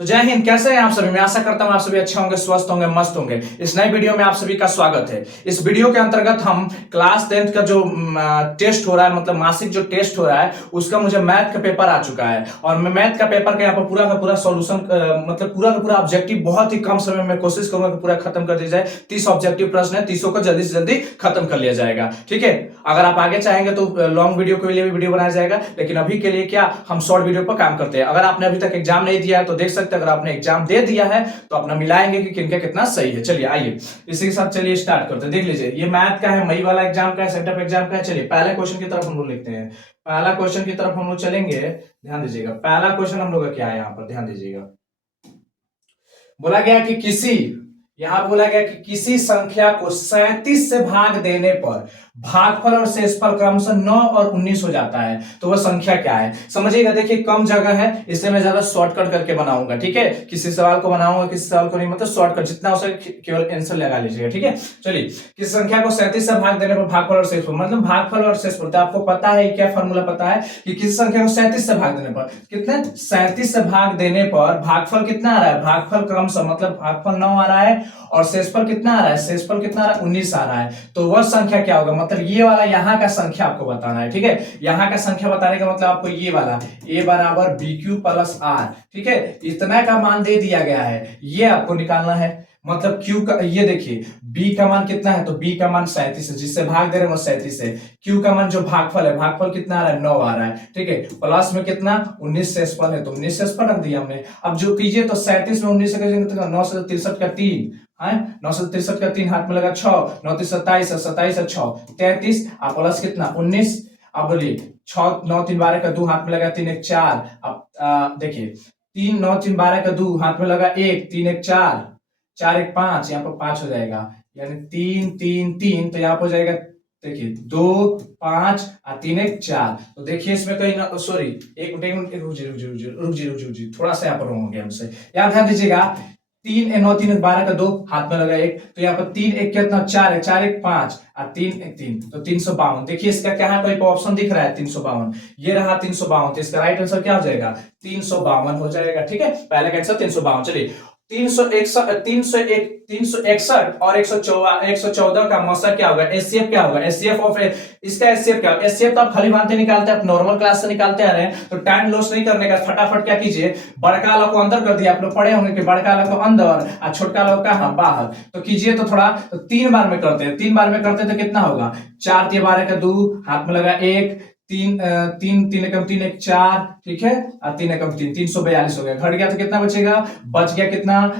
तो जय हिंद। कैसे हैं आप सभी? मैं आशा करता हूं आप सभी अच्छे होंगे, स्वस्थ होंगे, मस्त होंगे। इस नए वीडियो में आप सभी का स्वागत है। इस वीडियो के अंतर्गत हम क्लास 10th का जो टेस्ट हो रहा है, मतलब मासिक जो टेस्ट हो रहा है, उसका मुझे मैथ का पेपर आ चुका है और मैं मैथ का पेपर का यहाँ पर पूरा का पूरा सॉल्यूशन, मतलब पूरा का पूरा ऑब्जेक्टिव बहुत ही कम समय में कोशिश करूंगा कि पूरा खत्म कर दिया जाए। 30 ऑब्जेक्टिव प्रश्न है, 30 को जल्दी से जल्दी खत्म कर लिया जाएगा। ठीक है, अगर आप आगे चाहेंगे तो लॉन्ग वीडियो के लिए भी वीडियो बनाया जाएगा, लेकिन अभी के लिए क्या हम शॉर्ट वीडियो पर काम करते हैं। अगर आपने अभी तक एग्जाम नहीं दिया है तो देख सकते हैं, अगर आपने एग्जाम दे दिया है तो अपना मिलाएंगे कि किनका कितना सही है। चलिए आइए इसी के साथ चलिए स्टार्ट करते हैं। देख लीजिए, ये मैथ का है, मई वाला एग्जाम का है, सेटअप एग्जाम का है। चलिए पहले क्वेश्चन की तरफ हम लोग लिखते हैं। पहला क्वेश्चन की तरफ हम लोग चलेंगे। ध्यान दीजिएगा, पहला क्वेश्चन हम लोग का क्या है, यहाँ पर ध्यान दीजिएगा। बोला गया कि यहां बोला गया कि किसी संख्या को 37 से भाग देने पर भागफल और शेषफल क्रमशः 9 और 19 हो जाता है, तो वह संख्या क्या है? समझिएगा, देखिए कम जगह है इसलिए मैं ज्यादा शॉर्टकट करके बनाऊंगा। ठीक है, किसी सवाल को बनाऊंगा, किसी सवाल को नहीं, मतलब शॉर्टकट जितना हो सके केवल आंसर लगा लीजिएगा। ठीक है, चलिए किसी संख्या को 37 से भाग देने पर भागफल और शेषफल, मतलब भागफल और शेषफल, तो आपको पता है क्या फॉर्मूला पता है कि किसी संख्या को 37 से भाग देने पर, कितने 37 से भाग देने पर भागफल कितना आ रहा है? भागफल क्रमशः, मतलब भागफल 9 आ रहा है और शेषफल कितना आ रहा है? शेषफल कितना आ रहा है? 19 आ रहा है। तो वह संख्या क्या होगा? मतलब ये वाला यहाँ का संख्या आपको बताना है। ठीक है, यहाँ का संख्या बताने का मतलब आपको ये वाला a बराबर बी क्यू प्लस आर, ठीक है, इतना का मान दे दिया गया है, ये आपको निकालना है। मतलब q का, ये देखिए b का मान कितना है, तो b का मान 37 है, जिससे भाग दे रहे हैं वो 37 है। q का मान जो भागफल है, भागफल कितना आ रहा है? 9 आ रहा है। ठीक है, प्लस में कितना 19 शेषफल है, तो 19 शेषफल रख दिया हमने। अब जो कीजिए तो 37 में 19 से 9 से 63 का 3 है, 9 से 63 का 3 हाथ में लगा 6, 9 3 27 है, 27 है 6 33, आप प्लस कितना 19। अब बोलिए 6 9 3 12 का 2 हाथ में लगा 3 1 4। अब देखिए 3 9 3 12 का 2 हाथ में लगा 1 3 1 4 4 1 5, यहाँ पर 5 हो जाएगा, यानी 3 3 3, तो यहाँ पर हो जाएगा देखिए 2 5 और 3 1 4। तो देखिए इसमें कहीं ना, सॉरी एक मिनट रुक जी, थोड़ा सा यहाँ पर रॉन्ग हो गया हमसे। यहाँ ध्यान दीजिएगा, 3 9 3 12 का 2 हाथ में लगा 1, तो यहाँ पर 3 1 कितना 4 है, 4 1 5 और 3 1 3, तो 352। देखिए इसका क्या है, कोई ऑप्शन दिख रहा है 352, ये रहा 352, तो इसका राइट आंसर क्या हो जाएगा? 352 हो जाएगा। ठीक है, पहले का आंसर 352। चलिए 361 और 114 का मौसा क्या होगा? एचसीएफ क्या होगा? एचसीएफ ऑफ इसका एचसीएफ क्या होगा? एचसीएफ तो आप भली भांति निकालते हैं, आप नॉर्मल क्लास से निकालते आ रहे हैं, तो टाइम लॉस नहीं करने का, फटाफट क्या कीजिए, बड़का वाला को अंदर कर दिया। आप लोग पढ़े होंगे कि बड़का वाला को अंदर और छोटका वाला कहां? बाहर। तो कीजिए तो थोड़ा, तो 3 बार में करते हैं, 3 बार में करते हैं तो कितना होगा? 4 3 12 का 2 हाथ में लगा 1, 3 3 3 एकम 3 1 4, ठीक है, और 3 एकम 3 342 हो गया। घट गया तो कितना बचेगा? बच गया कितना?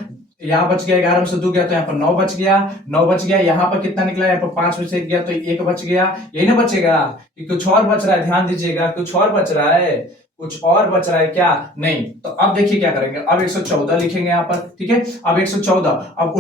यहाँ बच गया 11 में से 2 गया तो यहाँ पर 9 बच गया, 9 बच गया। यहाँ पर कितना निकला? यहाँ पर 5 में से गया तो 1 बच गया। यही ना बचेगा कि कुछ और बच रहा है? ध्यान दीजिएगा, कुछ और बच रहा है, कुछ और बच रहा है क्या? नहीं। तो अब देखिए क्या करेंगे, अब 114 लिखेंगे यहाँ पर। ठीक है, अब 114, अब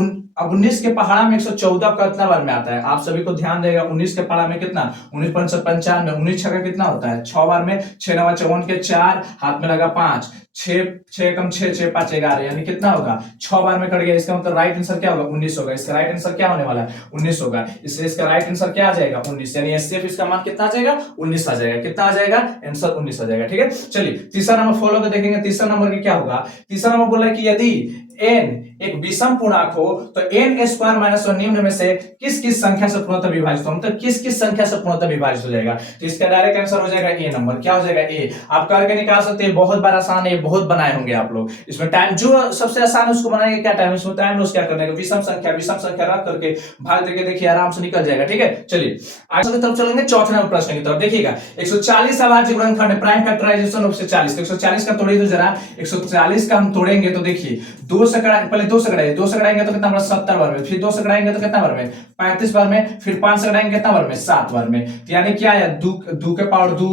19 के पहाड़ा में 114 कितना बार में आता है? आप सभी को ध्यान देगा, 19 के पहाड़ा में कितना? 19 5 95, 19 छक्का कितना होता है? 6 बार में, 6 9 54 के 4 हाथ में लगा 5, 6 6 कम 6 6 5 11, यानी कितना होगा? 6 बार में कट गया। इसका मतलब राइट आंसर क्या होगा? 19 होगा। इसका राइट आंसर क्या होने वाला है? 19 होगा। इसलिए इसका राइट आंसर क्या आ जाएगा? 19, यानी एचसीएफ इसका मान कितना आ जाएगा? 19 आ जाएगा। कितना आ जाएगा? आंसर 19 आ जाएगा। ठीक है, चलिए तीसरा नंबर फॉलो कर देखेंगे। तीसरा नंबर की क्या होगा? तीसरा नंबर बोला कि यदि n एक विषम पूर्णांक हो तो n स्क्वायर माइनस निम्न में से किस किस संख्या से पूर्णतः विभाजित हो, मतलब किस किस संख्या से पूर्णतः विभाजित हो जाएगा? तो इसका डायरेक्ट आंसर हो जाएगा ए नंबर। क्या हो जाएगा? ए। आप करके निकाल सकते हैं, बहुत बार आसान है, बहुत बनाए होंगे आप लोग। इसमें टाइम जो सबसे आसान है उसको बनाने का क्या टाइम, इसमें टाइम लॉस क्या करने का? विषम संख्या रख करके भाग देके देखिए आराम से निकल जाएगा। ठीक है, चलिए आगे की तरफ चलेंगे, चौथे नंबर प्रश्न की तरफ। देखिएगा 140 अभाज्य गुणनखंड प्राइम फैक्टराइजेशन ऑफ 140, तो 140 का तोड़िए तो जरा, 140 का हम तोड़ेंगे तो देखिए 2 से पहले 2 से कटाइए, 2 से कटाएंगे तो कितना बार? 70 बार में, फिर 2 से कटाएंगे तो कितना बार में? 35 बार में, फिर 5 से कटाएंगे कितना बार में? 7 बार में। तो यानी क्या है? 2 के पावर 2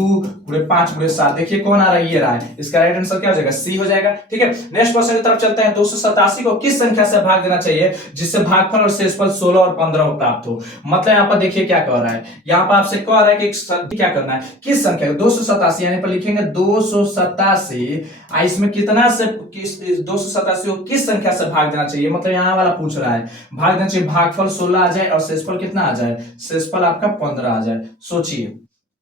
पूरे 5 पूरे 7। देखिए कौन आ रहा है? ये रहा है। इसका राइट आंसर क्या हो जाएगा? सी हो जाएगा। ठीक है, नेक्स्ट क्वेश्चन की तरफ चलते हैं। 287 को किस संख्या से भाग देना चाहिए जिससे भागफल और शेषफल 16 और 15 प्राप्त हो? मतलब यहाँ पर देखिए क्या कह रहा है, यहाँ पर आपसे कह रहा है कि क्या करना है, किस संख्या 287, यानी पर लिखेंगे 287, इसमें कितना से 287 को किस संख्या से भाग देना चाहिए, मतलब यहाँ वाला पूछ रहा है। भाग देना चाहिए, भागफल 16 आ जाए और शेषफल कितना आ जाए? शेषफल आपका 15 आ जाए। सोचिए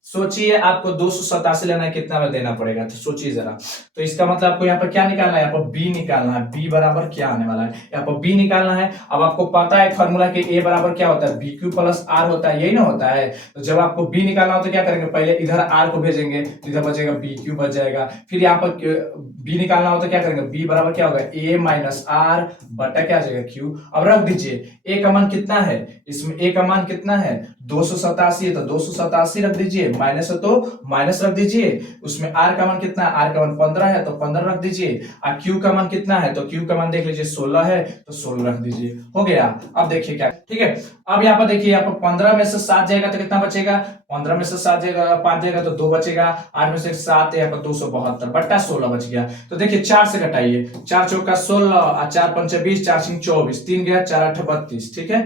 सोचिए आपको 287 लेना है, कितना में देना पड़ेगा, तो सोचिए जरा। तो इसका मतलब आपको यहाँ पर क्या निकालना है, यहाँ पर बी निकालना है। बी बराबर क्या आने वाला है, यहाँ पर बी निकालना है। अब आपको पता है फॉर्मूला कि ए बराबर क्या होता है, बी क्यू प्लस आर होता है, यही ना होता है। तो जब आपको बी निकालना हो तो क्या करेंगे, पहले इधर आर को भेजेंगे, तो इधर बचेगा बी क्यू बच जाएगा। फिर यहाँ पर बी निकालना हो तो क्या करेंगे, बी बराबर क्या होगा, ए माइनस आर बटा क्या आ जाएगा क्यू। अब रख दीजिए ए का मान कितना है, इसमें ए का मान कितना है 287 है, तो 287 रख दीजिए, माइनस है तो माइनस रख दीजिए। उसमें आर का मान कितना है, आर का मान 15 है तो 15 रख दीजिए। और क्यू का मान कितना है, तो क्यू का मान देख लीजिए 16 है तो 16 रख दीजिए। हो गया। अब देखिए क्या, ठीक है। अब यहाँ पर देखिए, यहाँ पर 15 में से 7 जाएगा तो कितना बचेगा, 15 में से 7 जाएगा, 5 जाएगा तो 2 बचेगा। 8 में से 7 है, यहाँ पर 272 बट्टा 16 बच गया। तो देखिए 4 से घटाइए, 4 चौका 16 और 4 पंचे 20, 4 सिंह 24, 3 गया, 4 8 32, ठीक है।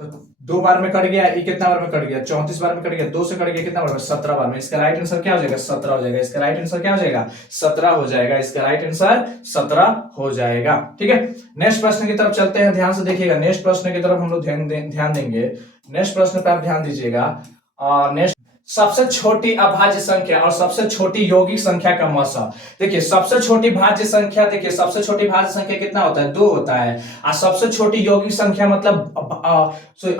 तो 2 बार में कट गया, ये कितना बार में कट गया, 34 बार में कट गया, 2 से कट गया, कितना बार में 17 बार में। इसका राइट आंसर क्या हो जाएगा, 17 हो जाएगा। इसका राइट आंसर क्या हो जाएगा, 17 हो जाएगा। इसका राइट आंसर 17 हो जाएगा, ठीक है। नेक्स्ट प्रश्न की तरफ चलते हैं, ध्यान से देखिएगा। नेक्स्ट प्रश्न की तरफ हम लोग ध्यान देंगे। नेक्स्ट प्रश्न पर आप ध्यान दीजिएगा। और नेक्स्ट, सबसे छोटी अभाज्य संख्या और सबसे छोटी यौगिक संख्या का मौसा। देखिए सबसे छोटी भाज्य संख्या, देखिए सबसे छोटी भाज्य संख्या कितना होता है, 2 होता है। और सबसे छोटी यौगिक संख्या मतलब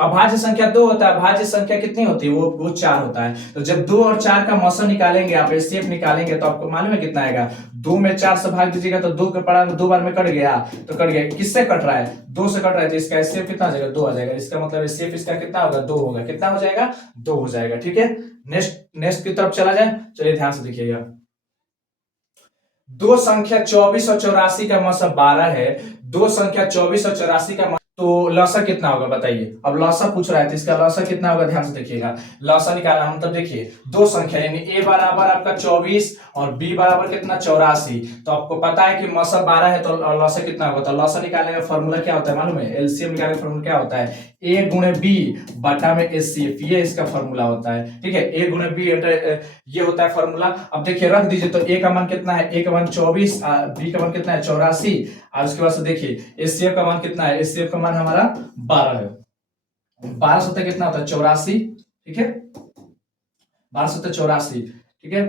अभाज्य संख्या 2 होता है, भाज्य संख्या कितनी होती है, वो 4 होता है। तो जब 2 और 4 का मौसा निकालेंगे, आप एचसीएफ निकालेंगे, तो आपको मालूम है कितना आएगा, 2 में 4 से भाग दीजिएगा तो 2 के पड़ा 2 बार में कट गया, तो कट गया। किससे कट रहा है, 2 से कट रहा है, तो इसका एचसीएफ कितना आ जाएगा, 2 आ जाएगा। इसका मतलब एचसीएफ इसका कितना होगा, 2 होगा। कितना हो जाएगा, 2 हो जाएगा, ठीक है। नेक्स्ट की तरफ चला जाए, चलिए ध्यान से देखिएगा। दो संख्या 24 और 84 का मौसा 12 है। दो संख्या 24 और 84 का, तो लौसा कितना होगा बताइए। अब लौसा पूछ रहा है तो इसका लौसा कितना होगा, ध्यान से देखिएगा। लौसा निकालना मतलब देखिए, दो संख्या यानी ए बराबर आपका 24 और बी बराबर कितना 84। तो आपको पता है कि मौसा 12 है, तो लौसा कितना होगा। तो लौसा निकालने का फॉर्मूला क्या होता है मालूम है, एलसीएम निकालने का फॉर्मूला क्या होता है, ए गुणे बी बटा में एचसीएफ, ये इसका फॉर्मूला होता है, ठीक है। ए गुणे बी ये होता है फॉर्मूला। अब देखिए रख दीजिए, तो ए का मान कितना है, ए का मान 24, बी का मान कितना है 84, और उसके बाद से देखिए एचसीएफ का मान कितना है, एचसीएफ का मान हमारा 12 है। 12 सत्तर कितना होता है 84, ठीक है। 12 सत्तर 84, ठीक है,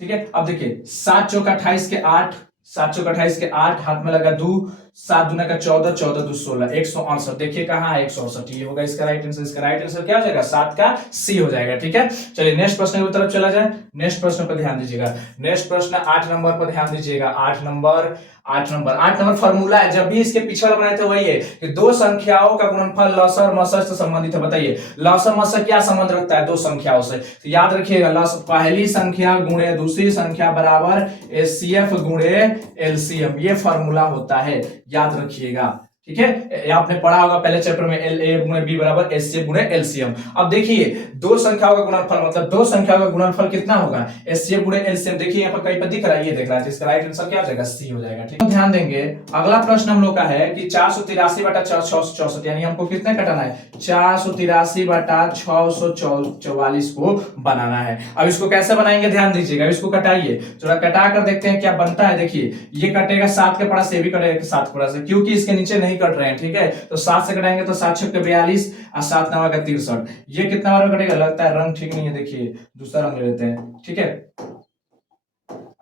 ठीक है। अब देखिए 7 चौका 28 के 8, 7 चौका 28 के 8, हाथ में लगा 2, 7 दूना का 14, 14 2 16, 168। देखिए कहाँ है 168, ये होगा इसका राइट आंसर। इसका राइट आंसर क्या हो जाएगा, 7 का सी हो जाएगा, ठीक है। चलिए नेक्स्ट प्रश्न की तरफ चला जाए। नेक्स्ट प्रश्न पर ध्यान दीजिएगा। नेक्स्ट प्रश्न 8 नंबर पर ध्यान दीजिएगा। 8 नंबर फॉर्मूला है, जब भी इसके पिछड़ बनाए थे वही है कि दो संख्याओं का गुणनफल लौसा और मौसा से संबंधित है। बताइए लौसा मौसा क्या संबंध रखता है दो संख्याओं से, तो याद रखिएगा पहली संख्या गुणे दूसरी संख्या बराबर एचसीएफ गुणे एलसीएम, ये फॉर्मूला होता है, याद रखिएगा, ठीक है। ये आपने पढ़ा होगा पहले चैप्टर में, एल ए गुणे बी बराबर एचसीएफ गुणे एलसीएम। अब देखिए दो संख्याओं का गुणनफल मतलब दो संख्याओं का गुणनफल कितना होगा, एचसीएफ गुणे एलसीएम। देखिए यहाँ पर कहीं पर दिख रहा है, ये दिख रहा है, इसका राइट आंसर क्या हो जाएगा, सी हो जाएगा, ठीक है। ध्यान देंगे अगला प्रश्न हम लोग का है कि 483 बटा 664, यानी हमको कितना कटाना है, 483 बटा 644 को बनाना है। अब इसको कैसे बनाएंगे ध्यान दीजिएगा, इसको कटाइए, थोड़ा कटा कर देखते हैं क्या बनता है। देखिए ये कटेगा 7 के पड़ा से, भी कटेगा 7 के पड़ा से, क्योंकि इसके नीचे नहीं कट रहे हैं, ठीक है। तो 7 से कटाएंगे तो 7 छक्के 42 और 7 नवा का 63। ये कितना बार कटेगा, लगता है रंग ठीक नहीं है, देखिए दूसरा रंग ले लेते हैं, ठीक है।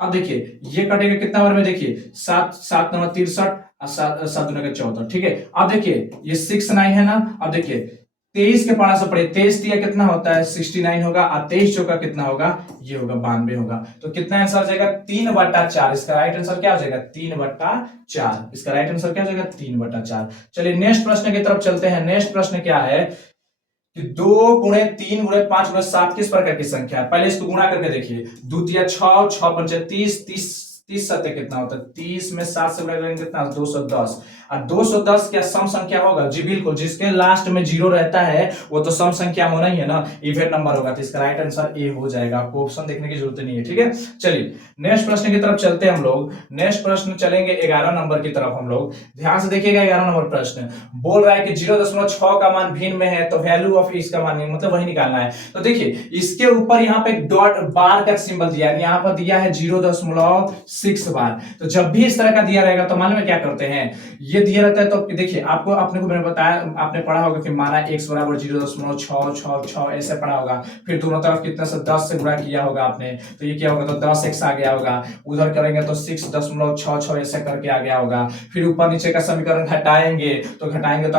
अब देखिए ये कटेगा कितना बार में, देखिए 7 नवा 63 और 7 दूना का 14, ठीक है। अब देखिए ये 6 9 है ना। अब देखिए 23 के पारा से पड़े, 23 दिया कितना होता है 69 होगा, और 23 चौका कितना होगा, ये होगा 92 होगा। तो कितना आंसर आ जाएगा 3/4। इसका राइट आंसर क्या हो जाएगा 3/4। इसका राइट आंसर क्या हो जाएगा 3/4। चलिए नेक्स्ट प्रश्न की तरफ चलते हैं। नेक्स्ट प्रश्न क्या है कि 2 गुणे 3 गुणे 5 गुणे 7 किस प्रकार की संख्या है। पहले इसको गुणा करके देखिए, 2 तिया 6, 6 पंचे 30, 30 सत्य कितना होता है, 30 में 7 से गुणा करेंगे कितना 210। और 210 क्या सम संख्या होगा, जी बिल्कुल, जिसके लास्ट में 0 रहता है वो तो सम संख्या होना ही है ना, इवन नंबर होगा। तो इसका राइट आंसर ए हो जाएगा, आपको ऑप्शन देखने की जरूरत नहीं है, ठीक है। चलिए नेक्स्ट प्रश्न की तरफ चलते हैं हम लोग। नेक्स्ट प्रश्न चलेंगे 11 नंबर की तरफ हम लोग। ध्यान से देखिएगा 11 नंबर प्रश्न बोल रहा है कि 0.6 का मान भिन्न में है, तो वैल्यू ऑफ इसका मान मतलब वही निकालना है। तो देखिए इसके ऊपर यहाँ पे डॉट बार का सिंबल दिया है, यहाँ पर दिया है 6 बार। तो जब भी इस तरह का दिया रहेगा तो मालूम है क्या करते हैं, ये दिया रहता है तो देखिए आपको अपने को मैंने बताया, आपने पढ़ा होगा कि माना x बराबर 0.666 ऐसे पढ़ा होगा, फिर दोनों तरफ कितने से 10 से गुणा किया होगा आपने, तो ये क्या होगा तो 10x आ गया होगा, उधर करेंगे तो 6.66 ऐसे करके आ गया होगा, फिर ऊपर नीचे का समीकरण घटाएंगे तो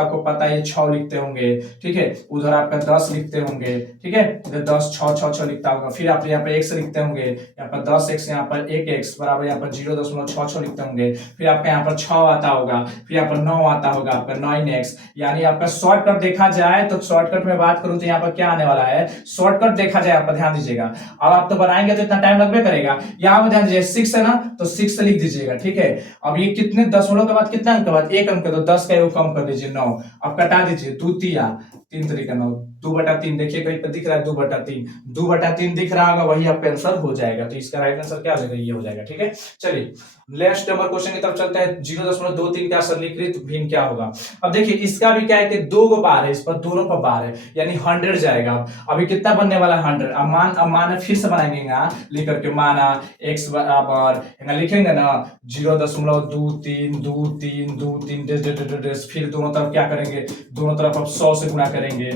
आपको पता है 6 लिखते होंगे, ठीक है, उधर आपका 10 लिखते होंगे, ठीक है, इधर 10 6 6 6 लिखता होगा, फिर आप यहाँ पे x लिखते होंगे, यहाँ पर 10x, यहाँ पर 1x बराबर यहाँ पर 0.66 लिखते होंगे, फिर आपका यहाँ पर 6 आता होगा, फिर यहाँ पर 9 आता होगा आपका 9x, यानी आपका शॉर्टकट देखा जाए तो शॉर्टकट में बात करूं तो यहाँ पर क्या आने वाला है, शॉर्टकट देखा जाए, आप ध्यान दीजिएगा। अब आप तो बनाएंगे तो इतना टाइम लगभग करेगा, यहाँ पे ध्यान दीजिए 6 है ना, तो 6 से लिख दीजिएगा, ठीक है। अब ये कितने दशमलव के बाद कितने अंक के बाद 1 अंक, तो 10 का योग कम कर दीजिए 9, अब कटा दीजिए, दूतिया 3 तरीका 9, 2/3, देखिए कहीं पे दिख रहा है 2/3, 2/3 दिख रहा होगा, वही आपका आंसर हो जाएगा, तो इसका राइट आंसर क्या हो जाएगा, ये हो जाएगा, ठीक है। चलिए नेक्स्ट नंबर क्वेश्चन की तरफ चलते हैं। 0.23 का सरलीकृत भिन्न क्या होगा। अब देखिए इसका भी क्या है कि 2 बार है, इस पर दोनों पर बार है, यानी 100 जाएगा। अभी कितना बनने वाला है 100, अब मान फिर से बनाएंगे यहाँ लिख करके, माना x बराबर यहाँ लिखेंगे ना 0.232323 फिर दोनों तरफ क्या करेंगे, दोनों तरफ अब 100 से गुणा करेंगे,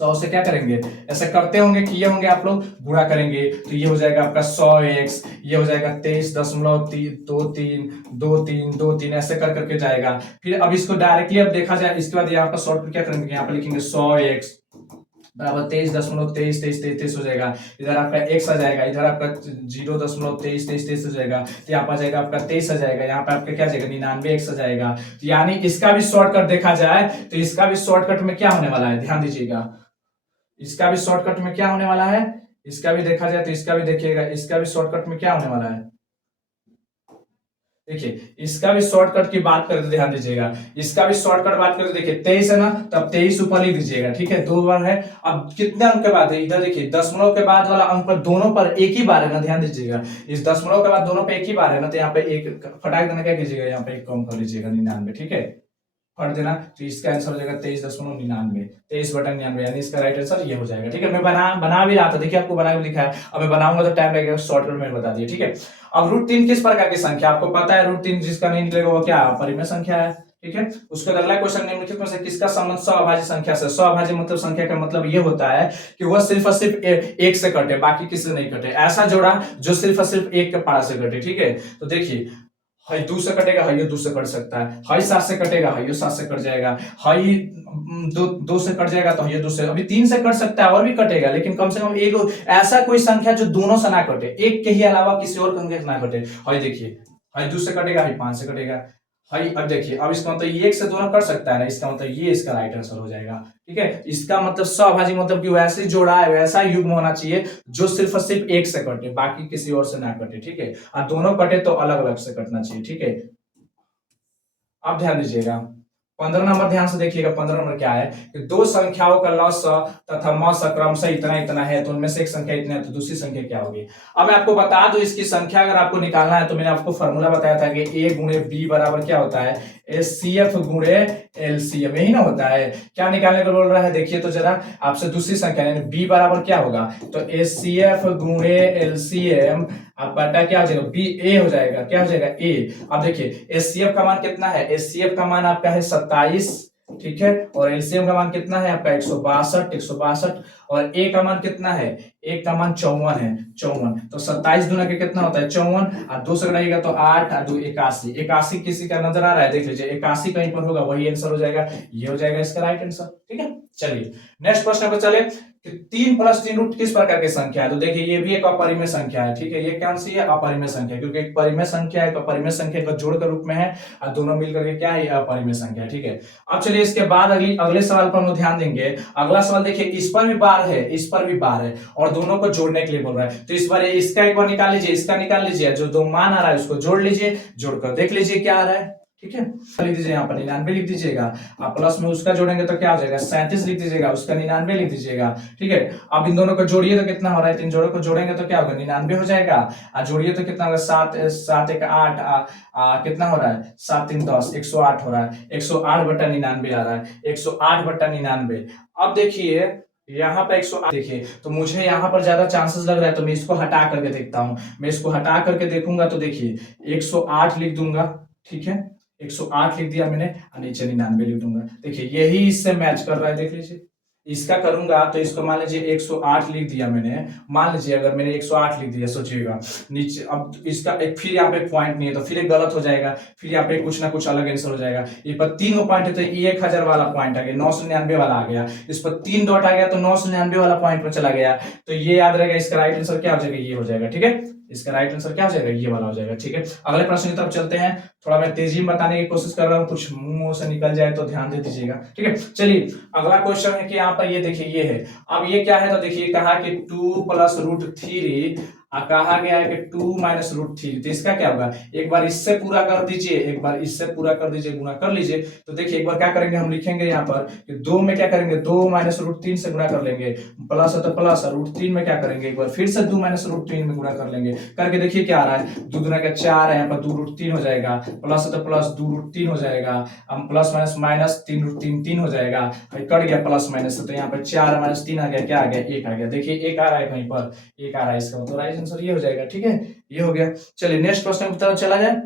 100 से क्या करेंगे, ऐसे करते होंगे किए होंगे आप लोग, गुणा करेंगे तो ये हो जाएगा आपका 100x, ये हो जाएगा 23.2323 ऐसे कर करके जाएगा। फिर अब इसको डायरेक्टली अब देखा जाए, इसके बाद यहाँ पर शॉर्ट क्या करेंगे, यहाँ पर लिखेंगे 100x बराबर 23.2333 हो जाएगा, इधर आपका x आ जाएगा, इधर आपका 0.2333 हो जाएगा, तो यहाँ पर जाएगा आपका 23 आ जाएगा, यहाँ पे आपका क्या जाएगा 99x आ जाएगा। तो यानी इसका भी शॉर्टकट देखा जाए तो इसका भी शॉर्टकट में क्या होने वाला है, ध्यान दीजिएगा, इसका भी शॉर्टकट में क्या होने वाला है, इसका भी देखा जाए तो इसका भी देखिएगा, इसका भी शॉर्टकट में क्या होने वाला है, देखिए इसका भी शॉर्टकट की बात करते ध्यान दीजिएगा, इसका भी शॉर्टकट बात करते देखिए 23 है ना, तब 23 ऊपर लिख दीजिएगा, ठीक है, 2 बार है। अब कितने अंक के बाद है, इधर देखिए दशमलव के बाद वाला अंक पर दोनों पर एक ही बार है ना, ध्यान दीजिएगा, इस दशमलव के बाद दोनों पे एक ही बार है ना, तो यहाँ पे एक फटाक देना क्या कीजिएगा, यहाँ पे एक कम कर लीजिएगा 99, ठीक है, फट देना, तो इसका आंसर हो जाएगा 23.99, 23/99, यानी इसका राइट आंसर ये हो जाएगा, ठीक है। मैं बना भी रहा था, देखिए आपको बना भी लिखा है, अब मैं बनाऊंगा तो टाइम लगेगा, शॉर्टकट में बता दिया, ठीक है। अब √3 किस प्रकार की संख्या, आपको पता है √3 जिसका नहीं निकलेगा वो क्या परिमेय संख्या है, ठीक है। उसके बाद अगला क्वेश्चन निम्नलिखित में से किसका संबंध सअभाज्य संख्या से, सअभाज्य मतलब संख्या का मतलब ये होता है कि वह सिर्फ और सिर्फ एक से कटे, बाकी किसी से नहीं कटे, ऐसा जोड़ा जो सिर्फ और सिर्फ एक के पारा से कटे, ठीक है। तो देखिए हई 2 से कटेगा, हई 2 से कट सकता है, हई 7 से कटेगा, हई 7 से कट जाएगा, हई 2 से कट जाएगा तो हई 2 से, अभी 3 से कट सकता है और भी कटेगा, लेकिन कम से कम एक ऐसा कोई संख्या जो दोनों से ना कटे, एक के ही अलावा किसी और संख्या से ना कटे। हई देखिए हई 2 से कटेगा, हई 5 से कटेगा, हई अब देखिए, अब इसका मतलब ये एक से दोनों कर सकता है ना, इसका मतलब ये इसका राइट आंसर हो जाएगा, ठीक है। इसका मतलब सअभाज्य मतलब कि वैसे जोड़ा है, वैसा युग्म होना चाहिए जो सिर्फ और सिर्फ एक से कटे, बाकी किसी और से ना कटे, ठीक है, और दोनों कटे तो अलग अलग से कटना चाहिए, ठीक है। अब ध्यान दीजिएगा 15 नंबर, ध्यान से देखिएगा 15 नंबर क्या है कि दो संख्याओं का लस तथा मस क्रमशः इतना इतना है, तो उनमें से एक संख्या इतनी है तो दूसरी संख्या क्या होगी। अब मैं आपको बता दूं इसकी संख्या अगर आपको निकालना है तो मैंने आपको फॉर्मूला बताया था कि a गुणे b बराबर क्या होता है, एचसीएफ गुणे एलसीएम, यही ना होता है। क्या निकालने को बोल रहा है, देखिए तो जरा आपसे दूसरी संख्या यानी b बराबर क्या होगा, तो एचसीएफ गुणे एलसीएम अब बटा क्या हो जाएगा, बी ए हो जाएगा, क्या हो जाएगा ए। अब देखिए एचसीएफ का मान कितना है, एचसीएफ का मान आपका है 27, ठीक है, और एलसीएम का मान कितना है आपका 162 और ए का मान कितना है, एक का मान 54 है, 54, तो 27 दूना के कितना होता है 54, और 2 से घटाइएगा तो 8 और 2 81, 81 किसी का नजर आ रहा है, देख लीजिए 81 कहीं पर होगा, वही आंसर हो जाएगा, ये हो जाएगा इसका राइट आंसर, ठीक है। चलिए नेक्स्ट प्रश्न पर चले कि 3 + 3 रूट किस प्रकार की संख्या है, तो देखिए ये भी एक अपरिमेय संख्या है, ठीक है, ये कौन सी है, अपरिमेय संख्या, क्योंकि एक परिमेय संख्या है, अपरिमेय संख्या का जोड़ के रूप में है, और दोनों मिलकर के क्या है, अपरिमेय संख्या, ठीक है। अब चलिए इसके बाद अगले सवाल पर हम ध्यान देंगे। अगला सवाल देखिए इस पर भी बार है, इस पर भी बार है, और दोनों को जोड़ने के लिए बोल रहा है, तो इस बार इसका एक बार निकाल लीजिए, इसका निकाल लीजिए, जो दो मान आ रहा है उसको जोड़ लीजिए, जोड़कर देख लीजिए क्या आ रहा है, ठीक है। लिख दीजिए यहाँ पर 99 लिख दीजिएगा, आप प्लस में उसका जोड़ेंगे तो क्या हो जाएगा 37 लिख दीजिएगा, उसका 99 लिख दीजिएगा, ठीक है। अब इन दोनों को जोड़िए तो कितना हो रहा है, 3 जोड़ों को जोड़ेंगे तो क्या होगा 99 हो जाएगा, और जोड़िए तो कितना होगा 7 7 1 8 कितना हो रहा है 7 3 10 108 हो रहा है, 108/99 आ रहा है, 108/99। अब देखिए यहाँ पे 108 देखिए, तो मुझे यहाँ पर ज्यादा चांसेस लग रहा है, तो मैं इसको हटा करके देखता हूँ। मैं इसको हटा करके देखूंगा तो देखिए 108 लिख दूंगा, ठीक है, 108 लिख दिया मैंने और नीचे 99 लिख दूंगा। देखिए यही इससे मैच कर रहा है, देख लीजिए। इसका करूंगा तो इसको मान लीजिए 108 लिख दिया मैंने, मान लीजिए अगर मैंने 108 लिख दिया, सोचिएगा नीचे, अब इसका एक फिर यहाँ पे पॉइंट नहीं है तो फिर एक गलत हो जाएगा, फिर यहाँ पे कुछ ना कुछ अलग आंसर हो जाएगा। ये पर 3 पॉइंट है तो ये 1000 वाला पॉइंट आ गया, 999 वाला आ गया। इस पर 3 डॉट आ गया तो 999 वाला पॉइंट पर चला गया। तो ये याद रहेगा, इसका राइट आंसर क्या हो जाएगा, ये हो जाएगा, ठीक है। इसका राइट आंसर क्या हो जाएगा, ये वाला हो जाएगा, ठीक है। अगले प्रश्न की तरफ चलते हैं। थोड़ा मैं तेजी में बताने की कोशिश कर रहा हूँ, कुछ मुंह से निकल जाए तो ध्यान दे दीजिएगा, ठीक है। चलिए अगला क्वेश्चन है कि यहाँ पर ये देखिए ये है। अब ये क्या है, तो देखिए कहा कि 2 प्लस रूट 3, कहा गया है कि 2 माइनस रूट 3, तो इसका क्या होगा, एक बार इससे पूरा कर दीजिए, एक बार इससे पूरा कर दीजिए, गुणा कर लीजिए। तो देखिए एक बार क्या करेंगे, हम लिखेंगे यहाँ पर कि 2 में क्या करेंगे, 2 माइनस रूट 3 से गुणा कर लेंगे, प्लस है तो प्लस, रूट 3 में क्या करेंगे, एक बार फिर से 2 माइनस रूट 3 में गुणा कर लेंगे। करके देखिए क्या आ रहा है, 2 गुना का 4 है, यहाँ पर 2 रूट 3 हो जाएगा, प्लस है तो प्लस 2 रूट 3 हो जाएगा, हम प्लस माइनस माइनस 3 रूट 3 3 हो जाएगा, कट गया प्लस माइनस, तो यहाँ पर 4 माइनस 3 आ गया, क्या आ गया, 1 आ गया। देखिए 1 आ रहा है कहीं पर, 1 आ रहा है, इसका मतलब राइट आंसर ये हो जाएगा, ठीक है। ये हो गया। चलिए नेक्स्ट प्रश्न की तरफ चला जाए,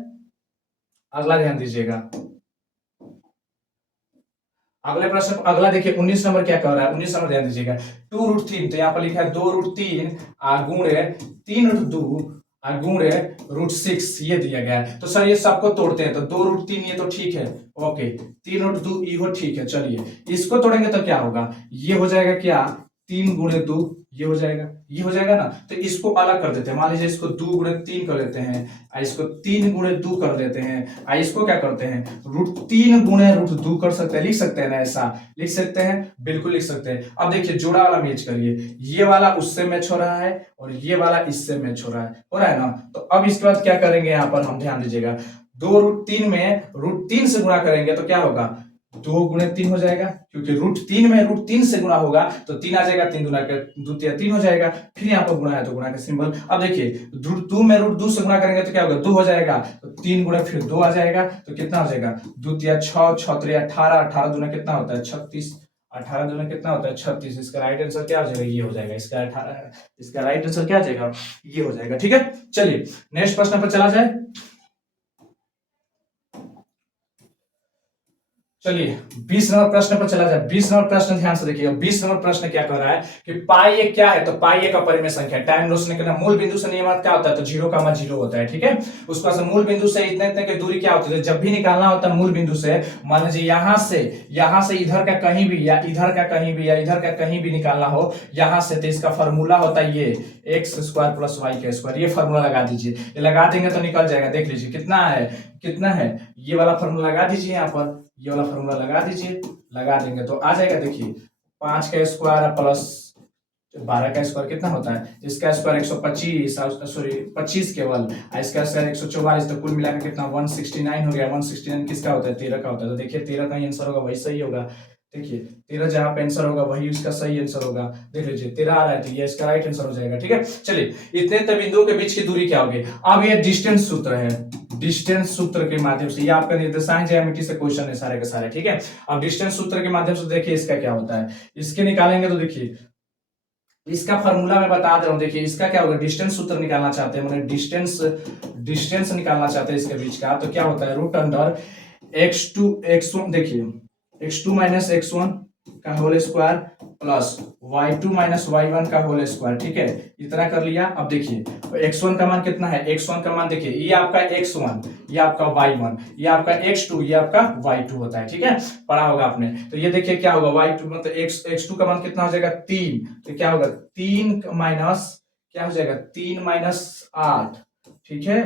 अगला ध्यान दीजिएगा। अगले प्रश्न, अगला देखिए 19 नंबर क्या कह रहा है, 19 नंबर ध्यान दीजिएगा। 2 रूट 3, तो यहाँ पर लिखा है 2 रूट 3 गुणे 3 रूट 2 गुणे रूट 6, ये दिया गया है। तो सर ये सबको तोड़ते हैं, तो 2 रूट 3 ये तो ठीक है, ओके, 3 रूट 2 ये हो ठीक है। चलिए इसको तोड़ेंगे तो क्या होगा, ये हो जाएगा क्या, 3 गुणे 2, ये हो जाएगा, ये हो जाएगा ना। तो इसको अलग कर देते हैं, मान लीजिए इसको 2 गुणे 3 कर लेते हैं, इसको 3 गुणे 2 कर देते हैं, इसको क्या करते हैं, रूट 3 गुणे रूट 2 कर सकते हैं, लिख सकते हैं ना, ऐसा लिख सकते हैं, बिल्कुल लिख सकते हैं। अब देखिए जोड़ा वाला मैच करिए, ये वाला उससे मैच हो रहा है और ये वाला इससे मैच हो रहा है ना। तो अब इसके बाद क्या करेंगे, यहाँ पर हम ध्यान दीजिएगा, 2 रूट 3 में रूट 3 से गुणा करेंगे तो क्या होगा, 2 गुणे 3 हो जाएगा, क्योंकि रूट 3 में रूट 3 से गुणा होगा तो 3 आ जाएगा, 3 गुना के 2 3 हो जाएगा, फिर यहाँ पर गुणा है तो गुणा का सिंबल। अब देखिए रूट 2 में रूट 2 से गुणा करेंगे तो क्या होगा, 2 हो जाएगा, तो 3 गुणा फिर 2 आ जाएगा, तो कितना हो जाएगा, 2 3 6 6 3 18, 18 दूना कितना होता है 36, 18 दूना कितना होता है 36। इसका राइट आंसर क्या हो जाएगा, ये हो जाएगा, इसका 18, इसका राइट आंसर क्या हो जाएगा, ये हो जाएगा, ठीक है। चलिए नेक्स्ट प्रश्न पर चला जाए। चलिए 20 नंबर प्रश्न पर चला जाए। 20 नंबर प्रश्न ध्यान से देखिए। 20 नंबर प्रश्न क्या कह रहा है कि पाई एक क्या है, तो पाई एक अपरिमेय संख्या है। टाइम रोशनी करना, मूल बिंदु से नियमित क्या होता है, तो 0,0 होता है, ठीक है। उसके बाद मूल बिंदु से इतने इतने की दूरी क्या होती है, जब भी निकालना होता है मूल बिंदु से, मान लीजिए यहां से इधर का कहीं भी या इधर का कहीं भी या इधर का कहीं भी निकालना हो यहां से, तो इसका फॉर्मूला होता है ये x स्क्वायर प्लस वाई का स्क्वायर। ये फॉर्मूला लगा दीजिए, ये लगा देंगे तो निकल जाएगा। देख लीजिए कितना है, कितना है, ये वाला फॉर्मूला लगा दीजिए, यहाँ पर ये वाला फॉर्मूला लगा दीजिए, लगा देंगे तो आ जाएगा। देखिए 5 का स्क्वायर प्लस 12 का स्क्वायर कितना होता है, इसका स्क्वायर 125, सॉरी 25 केवल, इसका स्क्वायर 144, तो कुल मिलाकर कितना 169 हो गया। 169 किसका होता है, 13 का होता है। तो देखिए 13 का ही आंसर होगा, वही सही होगा। देखिए 13 जहां पे आंसर होगा वही उसका सही आंसर होगा। देख लीजिए 13 आ रहा है तो ये इसका राइट आंसर हो जाएगा, ठीक है। चलिए इतने तक बिंदुओं के बीच की दूरी क्या होगी। अब ये डिस्टेंस सूत्र है, डिस्टेंस सूत्र के माध्यम से, ये आपका निर्देशांक ज्यामिति से क्वेश्चन है सारे के सारे, ठीक है। अब डिस्टेंस सूत्र के माध्यम से देखिए इसका क्या होता है, इसके निकालेंगे तो देखिए इसका फॉर्मूला मैं बता दे रहा हूं। देखिए इसका क्या होगा, डिस्टेंस सूत्र निकालना चाहते हैं, मैंने डिस्टेंस निकालना चाहते हैं इसके बीच का, तो क्या होता है रूट अंडर x2 x1, देखिए x2 माइनस x1 का whole square plus y2 minus y1 का होल स्क्वायर, ठीक है। इतना कर लिया। अब देखिए x1 का मान कितना है, x1 का मान देखिए ये आपका x1, ये आपका y1, ये आपका x2, ये आपका y2 होता है, ठीक है, पढ़ा होगा आपने। तो ये देखिए क्या होगा, y2 मतलब x2 का मान कितना हो जाएगा 3, तो क्या होगा 3 माइनस क्या हो जाएगा 3 माइनस 8, ठीक है,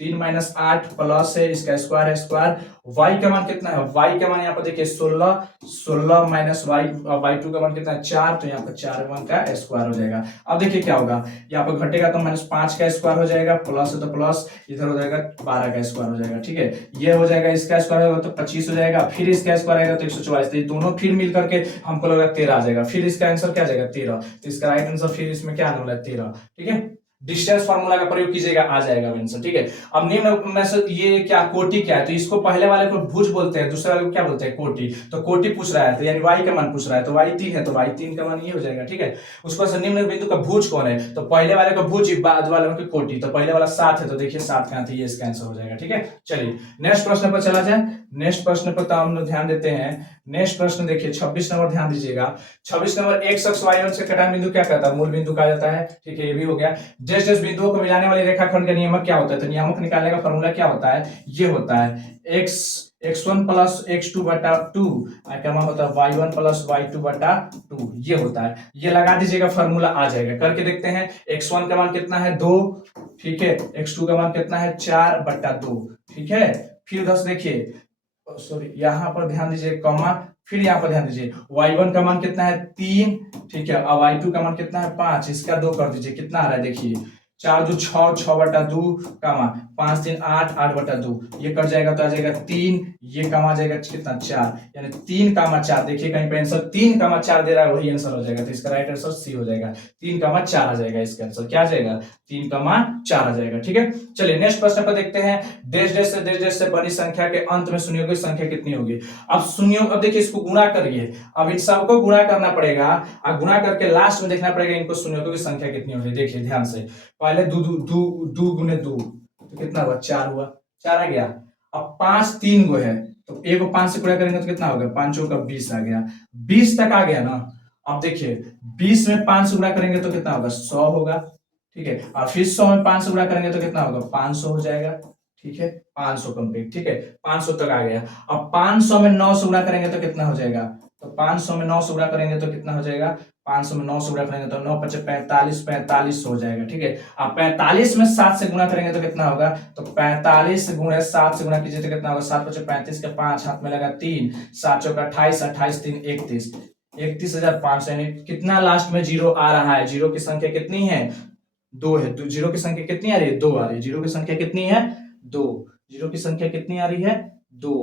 3 माइनस 8 प्लस है इसका स्क्वायर है स्क्वायर। y का मान कितना है, y का मान यहाँ पर देखिए 16, 16 माइनस y2 का मान कितना है 4, तो यहाँ पर 4 वन का स्क्वायर हो जाएगा। अब देखिए क्या होगा, यहाँ पर घटेगा तो माइनस 5 का स्क्वायर हो जाएगा, प्लस है तो प्लस, इधर हो जाएगा 12 का स्क्वायर हो जाएगा, ठीक है। ये हो जाएगा, इसका स्क्वायर होगा तो 25 हो जाएगा, फिर इसका स्क्वायर आएगा तो 144, तो ये दोनों फिर मिल करके हमको लगा 13 आ जाएगा, फिर इसका आंसर क्या आ जाएगा 13, तो इसका राइट आंसर फिर इसमें क्या आने वाला है 13, ठीक है। डिस्टेंस फार्मूला का प्रयोग कीजिएगा, आ जाएगा आंसर। ठीक है, अब निम्न में से ये क्या कोटि क्या है, तो इसको पहले वाले को भुज बोलते हैं, दूसरे वाले को क्या बोलते हैं, कोटि। तो कोटि पूछ रहा है तो यानी y का मान पूछ रहा है, तो y 3 है तो y 3 का मान ये हो जाएगा। ठीक है, उसको से निम्न बिंदु का भुज कौन है, तो पहले वाले का भुज, बाद वाले का कोटि, तो पहले वाला 7 है तो देखिए 7 कहां थी, ये इसका आंसर हो जाएगा। ठीक है, चलिए नेक्स्ट प्रश्न पर चला जाए। नेक्स्ट प्रश्न पर तो हम लोग ध्यान देते हैं। नेक्स्ट प्रश्न देखिए 26 नंबर, ध्यान दीजिएगा। 26 नंबर, एक शख्स y1 से कटा बिंदु क्या कहता है, मूल बिंदु कहा जाता है। ठीक है, ये भी हो गया। जिस जिस बिंदुओं को मिलाने वाली रेखाखंड का नियमक क्या होता है, तो नियमक निकालने का फॉर्मूला क्या होता है, ये होता है x1 प्लस x2 बटा 2, क्या होता है y1 प्लस y2 बटा 2, ये होता है। ये लगा दीजिएगा, फॉर्मूला आ जाएगा। करके देखते हैं, x1 का मान कितना है 2, ठीक है, x2 का मान कितना है 4 बटा 2, ठीक है। फिर 10 देखिए, सॉरी यहाँ पर ध्यान दीजिए कॉमा, फिर यहाँ पर ध्यान दीजिए y1 का मान कितना है 3, ठीक है, अब y2 का मान कितना है 5, इसका 2 कर दीजिए, कितना आ रहा है देखिए 4 2 6, 6 बटा 2 कामा 5 3 8, 8 बटा 2, ये कट जाएगा तो आ जाएगा 3, ये कम आ जाएगा कितना 4, यानी 3 कामा 4, देखिए कहीं पे आंसर 3 कामा 4 दे रहा है, वही आंसर हो जाएगा। तो इसका राइट आंसर सी हो जाएगा, 3 कामा 4 आ जाएगा, इसका आंसर क्या आ जाएगा 3 कामा 4 आ जाएगा। ठीक है, चलिए नेक्स्ट प्रश्न पर देखते हैं। डैश डैश से बनी संख्या के अंत में शून्यों संख्या कितनी होगी। अब शून्यों, अब देखिए इसको गुणा करिए, अब इन सबको गुणा करना पड़ेगा और गुणा करके लास्ट में देखना पड़ेगा इनको शून्यों की संख्या कितनी होगी। देखिए ध्यान से, पहले दो दो दो दो गुने दो तो कितना हुआ 4 हुआ, 4 आ गया। अब 5 3 गो है तो एक 5 से गुणा करेंगे तो कितना होगा 5 का 20 आ गया, 20 तक आ गया ना। अब देखिए 20 में 5 से गुणा करेंगे तो कितना होगा 100 होगा, ठीक है, और फिर 100 में 5 से गुणा करेंगे तो कितना होगा 500 हो जाएगा। ठीक है, 500 कंप्लीट, ठीक है, 500 तक आ गया। अब 500 में 9 से गुणा करेंगे तो कितना हो जाएगा, तो 500 में 9 से गुणा करेंगे तो कितना हो जाएगा, 500 में 9 से गुणा करेंगे तो 9 5 45, 45 हो जाएगा। ठीक है, अब 45 में 7 से गुणा करेंगे तो कितना होगा, तो 45 गुणे 7 से गुणा कीजिए तो कितना होगा 7 5 35 के 5 हाथ में लगा 3, 7 चौका 28, 28 3 31, 31,500, यानी कितना लास्ट में जीरो आ रहा है, जीरो की संख्या कितनी है 2 है, तो जीरो की संख्या कितनी आ रही है 2 आ रही है, जीरो की संख्या कितनी है 2, जीरो की संख्या कितनी आ रही है 2,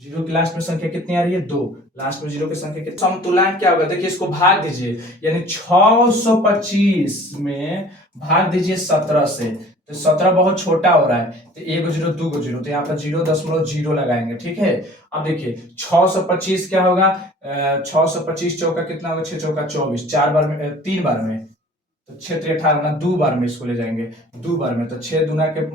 जीरो की लास्ट में संख्या कितनी आ रही है 2, लास्ट में जीरो की संख्या कितनी, समतुल्यांक क्या होगा, देखिए इसको भाग दीजिए, यानी 625 में भाग दीजिए 17 से, तो 17 बहुत छोटा हो रहा है, तो एक जीरो दो को जीरो, तो यहाँ पर 0.0 लगाएंगे। ठीक है, अब देखिए 625 क्या होगा, 625 चौका कितना होगा 6 चौका 24, 4 बार में 3 बार में, तो 6 3 18 ना 2 बार में इसको ले जाएंगे, 2 बार में, तो 6 दूना के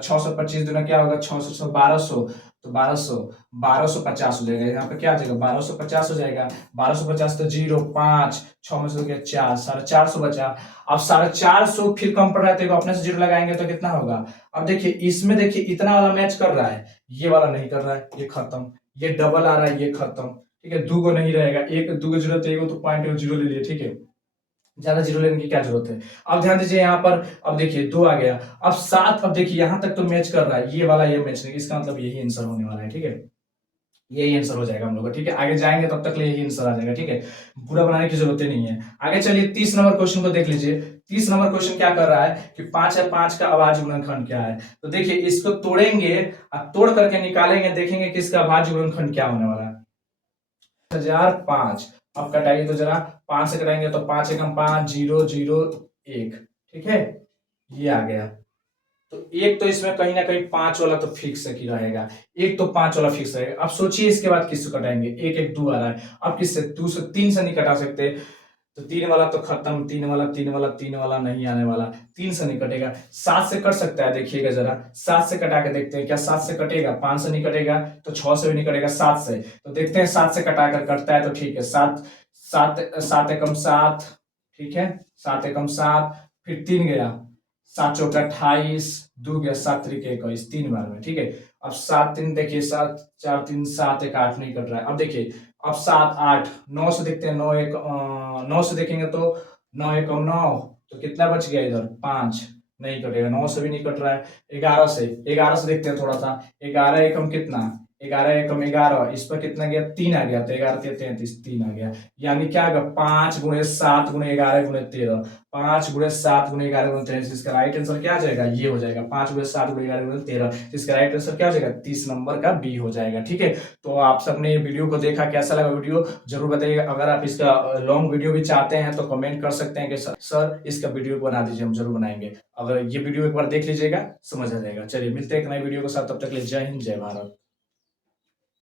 625 दूना क्या होगा 600 1200, तो 1250 हो जाएगा, यहाँ पे क्या आ जाएगा 1250 हो जाएगा, 1250 तो 0 5 6 में से हो गया 4, 450 बचा। अब 450 फिर कम पड़ रहा है तो अपने से जीरो लगाएंगे तो कितना होगा, अब देखिए इसमें देखिए इतना वाला मैच कर रहा है, ये वाला नहीं कर रहा है, ये खत्म, ये डबल आ रहा है, ये खत्म। ठीक है, 2 को नहीं रहेगा, एक 2 को जरूरत है, तो पॉइंट जीरो ले लिए। ठीक है, ज्यादा जीरो लेने की क्या जरूरत है। अब ध्यान दीजिए यहाँ पर, अब देखिए 2 आ गया, अब 7, अब देखिए यहां तक तो मैच कर रहा है, ये वाला ये मैच नहीं, इसका मतलब यही आंसर होने वाला है। ठीक है, यही आंसर हो जाएगा हम लोग का। ठीक है, आगे जाएंगे तब तक यही आंसर आ जाएगा। ठीक है, पूरा बनाने की जरूरत नहीं है। आगे चलिए 30 नंबर क्वेश्चन को देख लीजिए। 30 नंबर क्वेश्चन क्या कर रहा है कि 5 है, 5 का अभाज्य गुणनखंड क्या है, तो देखिए इसको तोड़ेंगे और तोड़ करके निकालेंगे, देखेंगे कि इसका अभाज्य गुणनखंड क्या होने वाला है। 1005, अब कटाइए तो जरा 5 से कटाएंगे तो 5 एकम 5 0 0 1, ठीक है, ये आ गया। तो एक तो इसमें कहीं ना कहीं 5 वाला तो फिक्स ही रहेगा, एक तो 5 वाला फिक्स रहेगा। अब सोचिए इसके बाद किसको कटाएंगे, 1 1 2 आ रहा है, अब किससे 2 से 3 से नहीं कटा सकते, तो 3 वाला तो खत्म, 3 वाला 3 वाला 3 वाला नहीं आने वाला, 3 से नहीं कटेगा। 7 से कट सकता है, देखिएगा जरा 7 से कटा के देखते हैं क्या 7 से कटेगा, 5 से नहीं कटेगा तो 6 से भी नहीं कटेगा, 7 से, तो देखते हैं 7 से कटा कर कटता है तो ठीक है, 7 7 7 एकम 7, ठीक है, 7 एकम 7, फिर 3 गया, 7 चौका 28, 2 गया 7 त्रिक 21, 3 बार में। ठीक है, अब 7 3 देखिए 7 4 3 7 1 8 नहीं कट रहा है। अब देखिए अब 7 8 9 से देखते हैं, 9 1 9 से देखेंगे तो 9 1 9, तो कितना बच गया इधर 5, नहीं कटेगा, 9 से भी नहीं कट रहा है। 11 से देखते हैं थोड़ा सा, 11 एकम कितना 11 एकम 11, इस पर कितना गया 3 आ गया, तो 11 3 33 3 आ गया। यानी क्या आएगा 5 गुणे 7 गुणे 11 गुणे 13, 5 गुणे 7 गुणे 11 गुणे 13, इसका राइट आंसर क्या आ जाएगा, ये हो जाएगा 5 गुणे 7 गुणे 11 गुणे 13, इसका राइट आंसर क्या हो जाएगा 30 नंबर का बी हो जाएगा। ठीक है, तो आप सबने ये वीडियो को देखा, कैसा लगा वीडियो जरूर बताइएगा। अगर आप इसका लॉन्ग वीडियो भी चाहते हैं तो कमेंट कर सकते हैं कि सर इसका वीडियो बना दीजिए, हम जरूर बनाएंगे। अगर ये वीडियो एक बार देख लीजिएगा समझ आ जाएगा। चलिए मिलते हैं एक नए वीडियो के साथ, तब तक के लिए जय हिंद जय भारत।